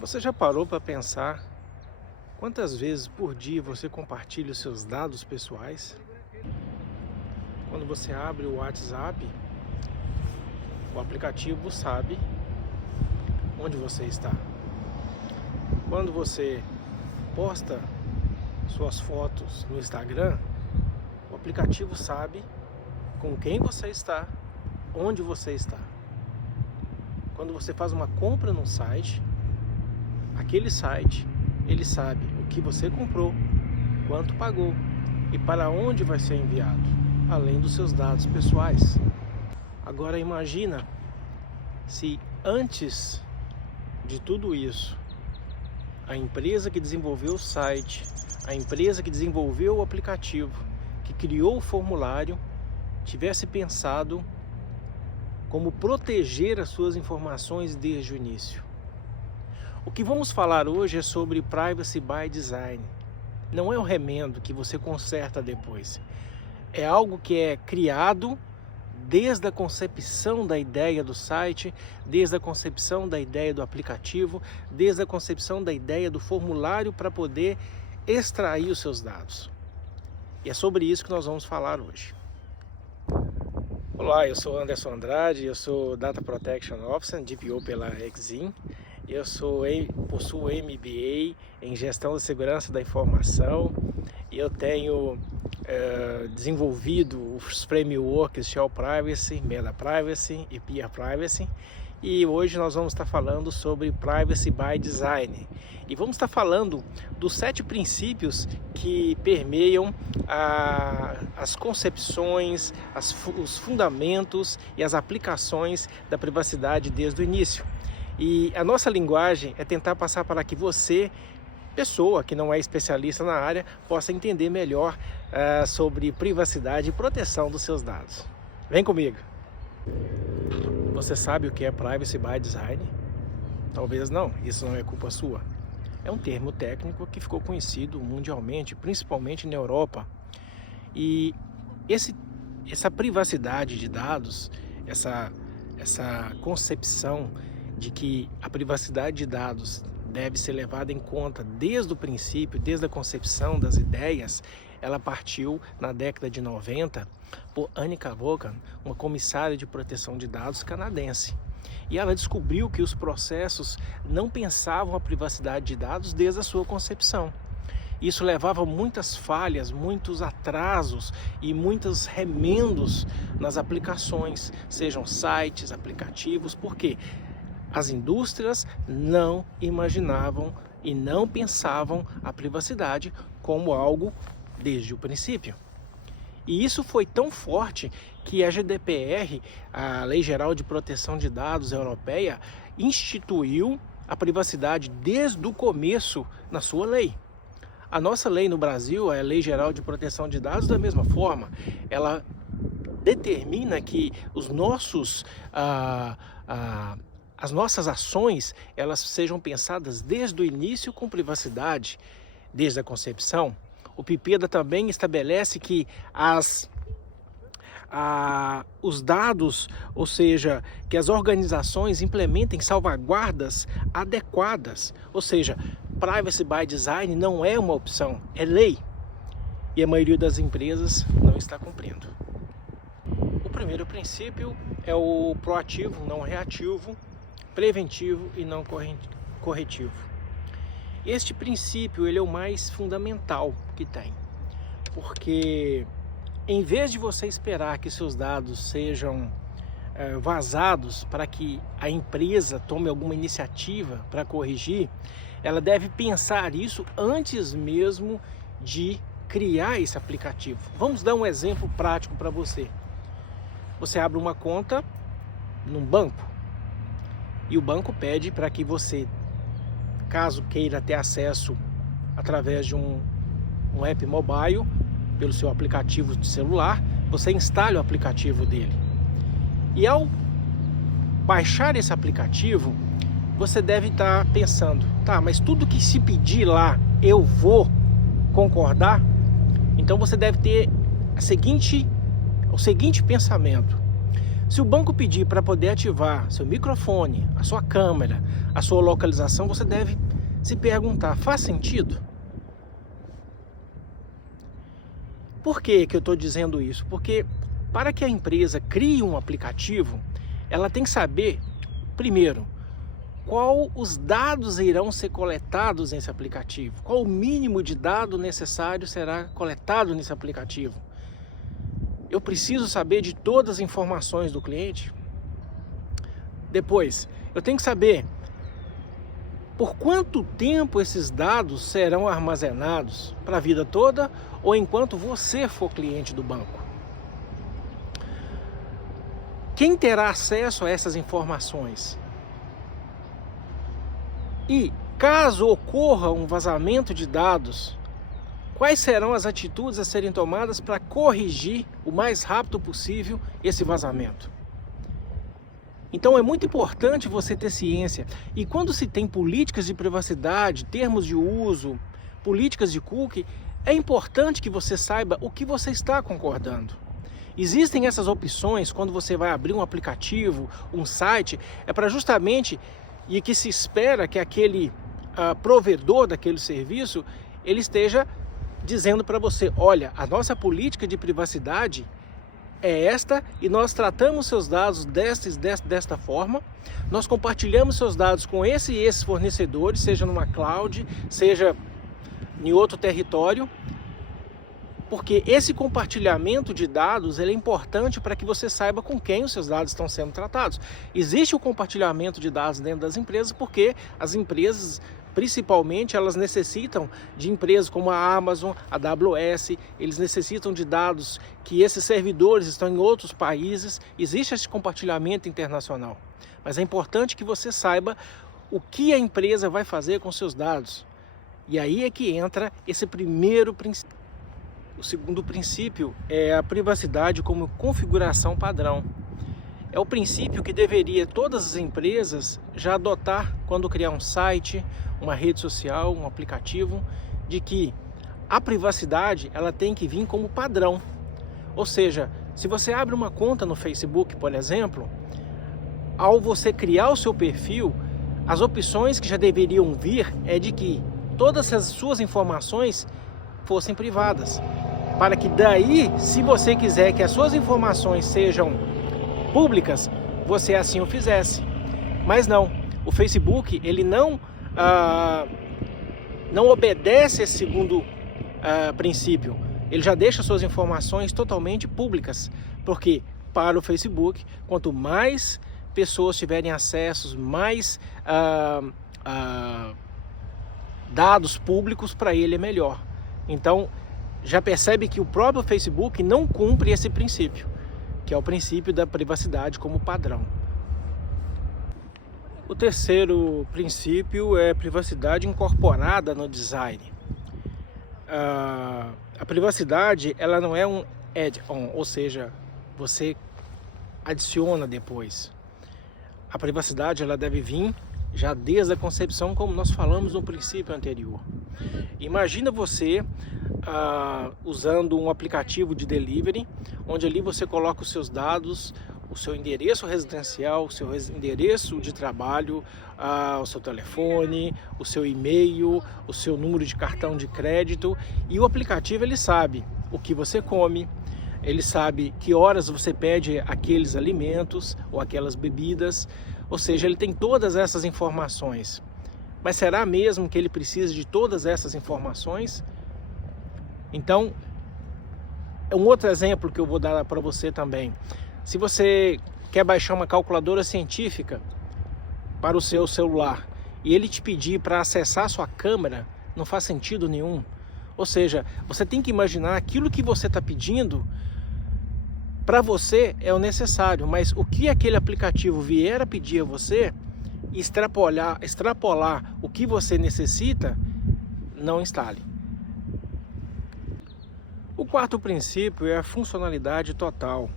Você já parou para pensar quantas vezes por dia você compartilha os seus dados pessoais? Quando você abre o WhatsApp, o aplicativo sabe onde você está. Quando você posta suas fotos no Instagram, o aplicativo sabe com quem você está, onde você está. Quando você faz uma compra num site, aquele site, ele sabe o que você comprou, quanto pagou e para onde vai ser enviado, além dos seus dados pessoais. Agora imagina se antes de tudo isso, a empresa que desenvolveu o site, a empresa que desenvolveu o aplicativo, que criou o formulário, tivesse pensado como proteger as suas informações desde o início. O que vamos falar hoje é sobre Privacy by Design. Não é um remendo que você conserta depois. É algo que é criado desde a concepção da ideia do site, desde a concepção da ideia do aplicativo, desde a concepção da ideia do formulário para poder extrair os seus dados. E é sobre isso que nós vamos falar hoje. Olá, eu sou Anderson Andrade, eu sou Data Protection Officer, DPO pela Exim. Eu possuo MBA em Gestão da Segurança da Informação e eu tenho desenvolvido os frameworks Shell Privacy, Meta Privacy e Peer Privacy. E hoje nós vamos estar falando sobre Privacy by Design. E vamos estar falando dos 7 princípios que permeiam as concepções, os fundamentos e as aplicações da privacidade desde o início. E a nossa linguagem é tentar passar para que você, pessoa que não é especialista na área, possa entender melhor sobre privacidade e proteção dos seus dados. Vem comigo! Você sabe o que é Privacy by Design? Talvez não, isso não é culpa sua. É um termo técnico que ficou conhecido mundialmente, principalmente na Europa. E essa privacidade de dados, essa concepção de que a privacidade de dados deve ser levada em conta desde o princípio, desde a concepção das ideias, ela partiu na década de 90 por Annika Vaughan, uma comissária de proteção de dados canadense. E ela descobriu que os processos não pensavam a privacidade de dados desde a sua concepção. Isso levava a muitas falhas, muitos atrasos e muitos remendos nas aplicações, sejam sites, aplicativos, porque as indústrias não imaginavam e não pensavam a privacidade como algo desde o princípio. E isso foi tão forte que a GDPR, a Lei Geral de Proteção de Dados Europeia, instituiu a privacidade desde o começo na sua lei. A nossa lei no Brasil, a Lei Geral de Proteção de Dados, da mesma forma, ela determina que as nossas ações, elas sejam pensadas desde o início com privacidade, desde a concepção. O PIPEDA também estabelece que os dados, ou seja, que as organizações implementem salvaguardas adequadas. Ou seja, Privacy by Design não é uma opção, é lei. E a maioria das empresas não está cumprindo. O primeiro princípio é o proativo, não reativo, preventivo e não corretivo. Este princípio ele é o mais fundamental que tem, porque em vez de você esperar que seus dados sejam vazados para que a empresa tome alguma iniciativa para corrigir, ela deve pensar isso antes mesmo de criar esse aplicativo. Vamos dar um exemplo prático para você. Você abre uma conta num banco e o banco pede para que você, caso queira ter acesso através de um app mobile, pelo seu aplicativo de celular, você instale o aplicativo dele. E ao baixar esse aplicativo, você deve estar pensando, tá, mas tudo que se pedir lá, eu vou concordar? Então você deve ter o seguinte pensamento: Se o banco pedir para poder ativar seu microfone, a sua câmera, a sua localização, você deve se perguntar, faz sentido? Por que eu estou dizendo isso? Porque para que a empresa crie um aplicativo, ela tem que saber, primeiro, qual os dados irão ser coletados nesse aplicativo, qual o mínimo de dado necessário será coletado nesse aplicativo. Eu preciso saber de todas as informações do cliente. Depois, eu tenho que saber por quanto tempo esses dados serão armazenados, para a vida toda ou enquanto você for cliente do banco. Quem terá acesso a essas informações? E caso ocorra um vazamento de dados, quais serão as atitudes a serem tomadas para corrigir o mais rápido possível esse vazamento? Então é muito importante você ter ciência. E quando se tem políticas de privacidade, termos de uso, políticas de cookie, é importante que você saiba o que você está concordando. Existem essas opções quando você vai abrir um aplicativo, um site, é para justamente, e que se espera que aquele provedor daquele serviço, ele esteja dizendo para você, olha, a nossa política de privacidade é esta e nós tratamos seus dados desta forma, nós compartilhamos seus dados com esse e esses fornecedores, seja numa cloud, seja em outro território, porque esse compartilhamento de dados ele é importante para que você saiba com quem os seus dados estão sendo tratados. Existe o compartilhamento de dados dentro das empresas porque as empresas, principalmente, elas necessitam de empresas como a Amazon, a AWS, eles necessitam de dados que esses servidores estão em outros países, existe esse compartilhamento internacional. Mas é importante que você saiba o que a empresa vai fazer com seus dados. E aí é que entra esse primeiro princípio. O segundo princípio é a privacidade como configuração padrão. É o princípio que deveria todas as empresas já adotar quando criar um site, uma rede social, um aplicativo, de que a privacidade ela tem que vir como padrão. Ou seja, se você abre uma conta no Facebook, por exemplo, ao você criar o seu perfil, as opções que já deveriam vir é de que todas as suas informações fossem privadas. Para que daí, se você quiser que as suas informações sejam públicas, você assim o fizesse. Mas não, o Facebook ele não obedece esse segundo princípio. Ele já deixa suas informações totalmente públicas, porque para o Facebook, quanto mais pessoas tiverem acesso, mais dados públicos para ele é melhor. Então, já percebe que o próprio Facebook não cumpre esse princípio, que é o princípio da privacidade como padrão. O terceiro princípio é privacidade incorporada no design. A privacidade ela não é um add-on, ou seja, você adiciona depois. A privacidade ela deve vir já desde a concepção, como nós falamos no princípio anterior. Imagina você usando um aplicativo de delivery, onde ali você coloca os seus dados, o seu endereço residencial, o seu endereço de trabalho, o seu telefone, o seu e-mail, o seu número de cartão de crédito, e o aplicativo ele sabe o que você come, ele sabe que horas você pede aqueles alimentos ou aquelas bebidas, ou seja, ele tem todas essas informações. Mas será mesmo que ele precisa de todas essas informações? Então, é um outro exemplo que eu vou dar para você também. Se você quer baixar uma calculadora científica para o seu celular e ele te pedir para acessar sua câmera, não faz sentido nenhum. Ou seja, você tem que imaginar aquilo que você está pedindo para você é o necessário, mas o que aquele aplicativo vier a pedir a você, extrapolar o que você necessita, não instale. O quarto princípio é a funcionalidade total.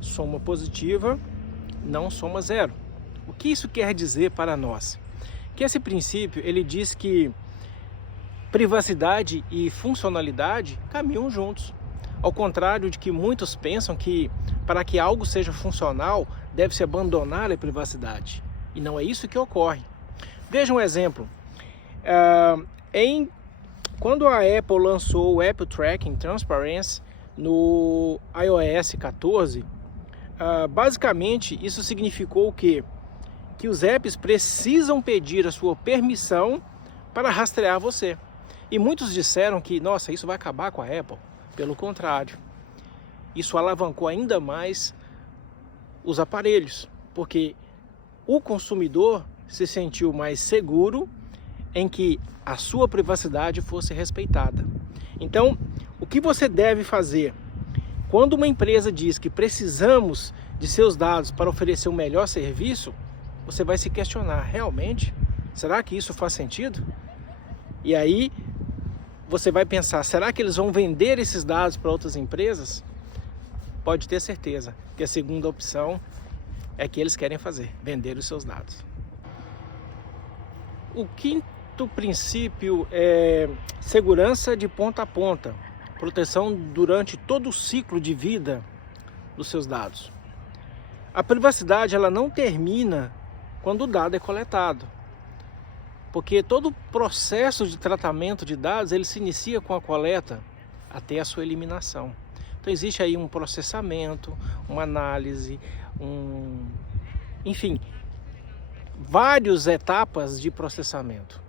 Soma positiva, não soma zero. O que isso quer dizer para nós? Que esse princípio ele diz que privacidade e funcionalidade caminham juntos. Ao contrário de que muitos pensam que para que algo seja funcional, deve-se abandonar a privacidade. E não é isso que ocorre. Veja um exemplo. Quando a Apple lançou o Apple Tracking Transparency no iOS 14, basicamente isso significou o quê? Que os apps precisam pedir a sua permissão para rastrear você. E muitos disseram que, nossa, isso vai acabar com a Apple. Pelo contrário, isso alavancou ainda mais os aparelhos, porque o consumidor se sentiu mais seguro em que a sua privacidade fosse respeitada. Então, o que você deve fazer? Quando uma empresa diz que precisamos de seus dados para oferecer um melhor serviço, você vai se questionar, realmente? Será que isso faz sentido? E aí, você vai pensar, será que eles vão vender esses dados para outras empresas? Pode ter certeza que a segunda opção é que eles querem fazer, vender os seus dados. O quinto princípio é segurança de ponta a ponta, proteção durante todo o ciclo de vida dos seus dados. A privacidade ela não termina quando o dado é coletado, porque todo o processo de tratamento de dados ele se inicia com a coleta até a sua eliminação. Então existe aí um processamento, uma análise, enfim, várias etapas de processamento.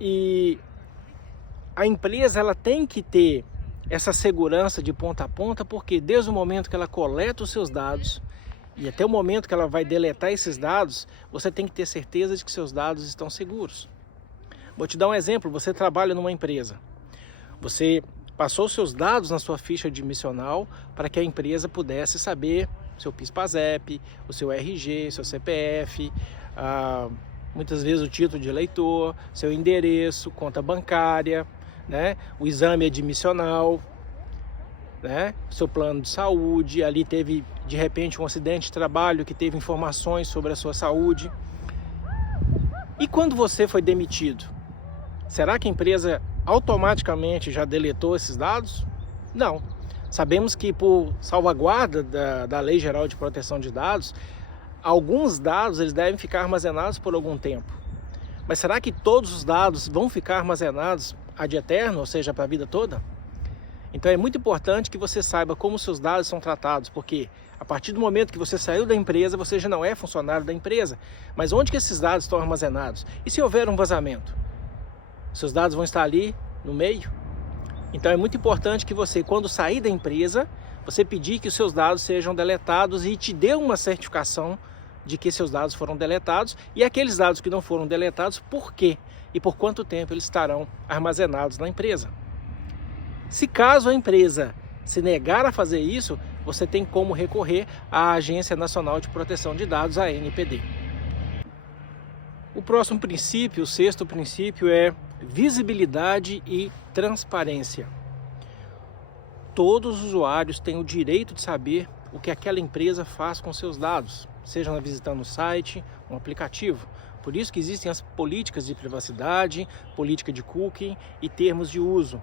E a empresa ela tem que ter essa segurança de ponta a ponta, porque desde o momento que ela coleta os seus dados e até o momento que ela vai deletar esses dados, você tem que ter certeza de que seus dados estão seguros. Vou te dar um exemplo, você trabalha numa empresa, você passou seus dados na sua ficha admissional para que a empresa pudesse saber seu PIS/PASEP, o seu RG, seu CPF, muitas vezes o título de eleitor, seu endereço, conta bancária, né, o exame admissional, né, seu plano de saúde, ali teve de repente um acidente de trabalho que teve informações sobre a sua saúde. E quando você foi demitido, será que a empresa automaticamente já deletou esses dados? Não. Sabemos que por salvaguarda da Lei Geral de Proteção de Dados, alguns dados eles devem ficar armazenados por algum tempo. Mas será que todos os dados vão ficar armazenados ad eterno, ou seja, para a vida toda? Então é muito importante que você saiba como seus dados são tratados, porque a partir do momento que você saiu da empresa, você já não é funcionário da empresa. Mas onde que esses dados estão armazenados? E se houver um vazamento? Seus dados vão estar ali no meio? Então é muito importante que você, quando sair da empresa, você pedir que os seus dados sejam deletados e te dê uma certificação de que seus dados foram deletados, e aqueles dados que não foram deletados, por quê? E por quanto tempo eles estarão armazenados na empresa. Se caso a empresa se negar a fazer isso, você tem como recorrer à Agência Nacional de Proteção de Dados, a ANPD. O próximo princípio, o sexto princípio, é visibilidade e transparência. Todos os usuários têm o direito de saber o que aquela empresa faz com seus dados, seja visitando o site, um aplicativo. Por isso que existem as políticas de privacidade, política de cookie e termos de uso,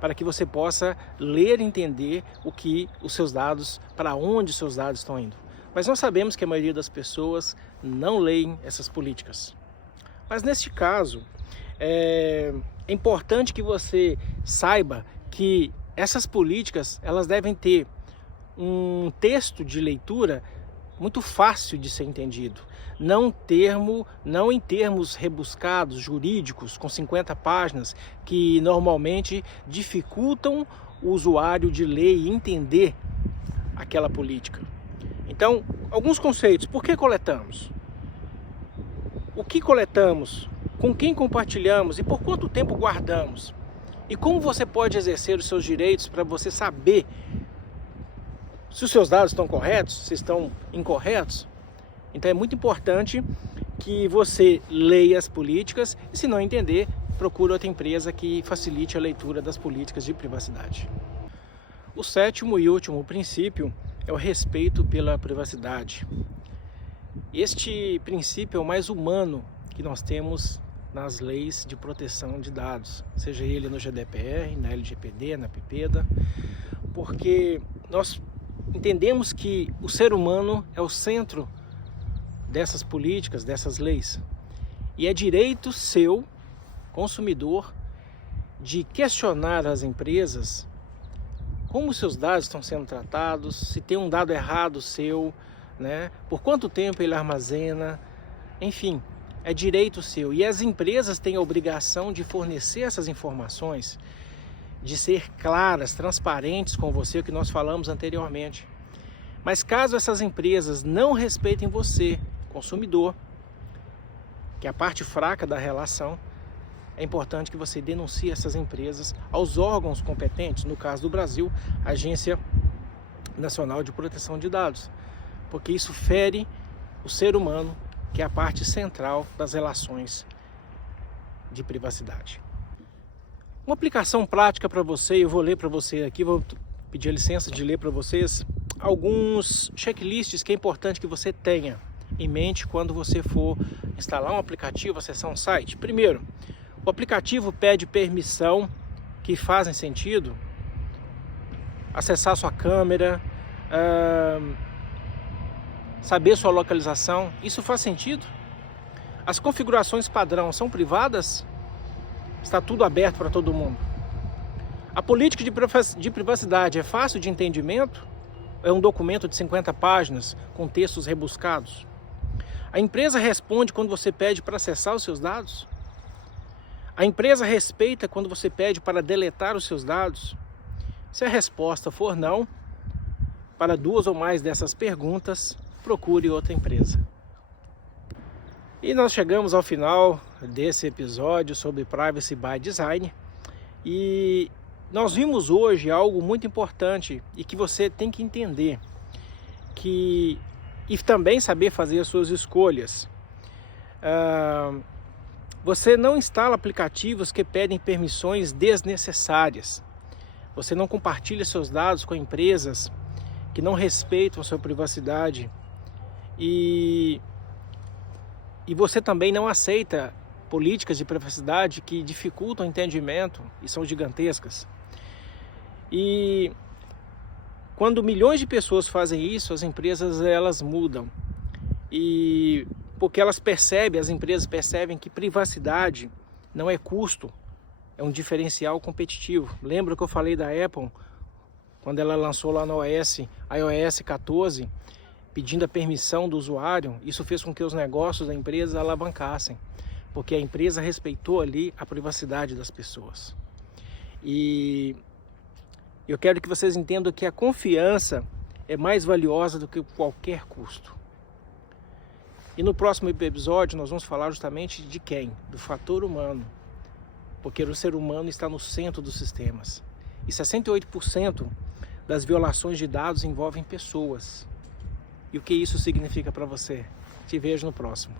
para que você possa ler e entender o que os seus dados, para onde os seus dados estão indo. Mas nós sabemos que a maioria das pessoas não leem essas políticas. Mas neste caso, é importante que você saiba que essas políticas elas devem ter um texto de leitura muito fácil de ser entendido. Não em termos rebuscados, jurídicos, com 50 páginas, que normalmente dificultam o usuário de ler e entender aquela política. Então, alguns conceitos. Por que coletamos? O que coletamos? Com quem compartilhamos? E por quanto tempo guardamos? E como você pode exercer os seus direitos para você saber se os seus dados estão corretos, se estão incorretos? Então é muito importante que você leia as políticas e, se não entender, procure outra empresa que facilite a leitura das políticas de privacidade. O sétimo e último princípio é o respeito pela privacidade. Este princípio é o mais humano que nós temos nas leis de proteção de dados, seja ele no GDPR, na LGPD, na PIPEDA, porque nós entendemos que o ser humano é o centro dessas políticas, dessas leis. E é direito seu, consumidor, de questionar as empresas como seus dados estão sendo tratados, se tem um dado errado seu, né? Por quanto tempo ele armazena, enfim, é direito seu. E as empresas têm a obrigação de fornecer essas informações, de ser claras, transparentes com você, o que nós falamos anteriormente. Mas caso essas empresas não respeitem você, consumidor, que é a parte fraca da relação, é importante que você denuncie essas empresas aos órgãos competentes, no caso do Brasil, a Agência Nacional de Proteção de Dados, porque isso fere o ser humano, que é a parte central das relações de privacidade. Uma aplicação prática para você, eu vou ler para você aqui, vou pedir a licença de ler para vocês alguns checklists que é importante que você tenha em mente quando você for instalar um aplicativo, acessar um site. Primeiro, o aplicativo pede permissão que fazem sentido, acessar sua câmera, saber sua localização, isso faz sentido? As configurações padrão são privadas? Está tudo aberto para todo mundo? A política de privacidade é fácil de entendimento? É um documento de 50 páginas com textos rebuscados? A empresa responde quando você pede para acessar os seus dados? A empresa respeita quando você pede para deletar os seus dados? Se a resposta for não, para 2 ou mais dessas perguntas, procure outra empresa. E nós chegamos ao final desse episódio sobre Privacy by Design. E nós vimos hoje algo muito importante e que você tem que entender. E também saber fazer as suas escolhas. Você não instala aplicativos que pedem permissões desnecessárias. Você não compartilha seus dados com empresas que não respeitam a sua privacidade. E você também não aceita políticas de privacidade que dificultam o entendimento e são gigantescas. E quando milhões de pessoas fazem isso, as empresas elas mudam. Porque as empresas percebem que privacidade não é custo, é um diferencial competitivo. Lembra que eu falei da Apple, quando ela lançou lá no iOS 14, pedindo a permissão do usuário? Isso fez com que os negócios da empresa alavancassem, porque a empresa respeitou ali a privacidade das pessoas. E eu quero que vocês entendam que a confiança é mais valiosa do que qualquer custo. E no próximo episódio nós vamos falar justamente de quem? Do fator humano. Porque o ser humano está no centro dos sistemas. E 68% das violações de dados envolvem pessoas. E o que isso significa para você? Te vejo no próximo.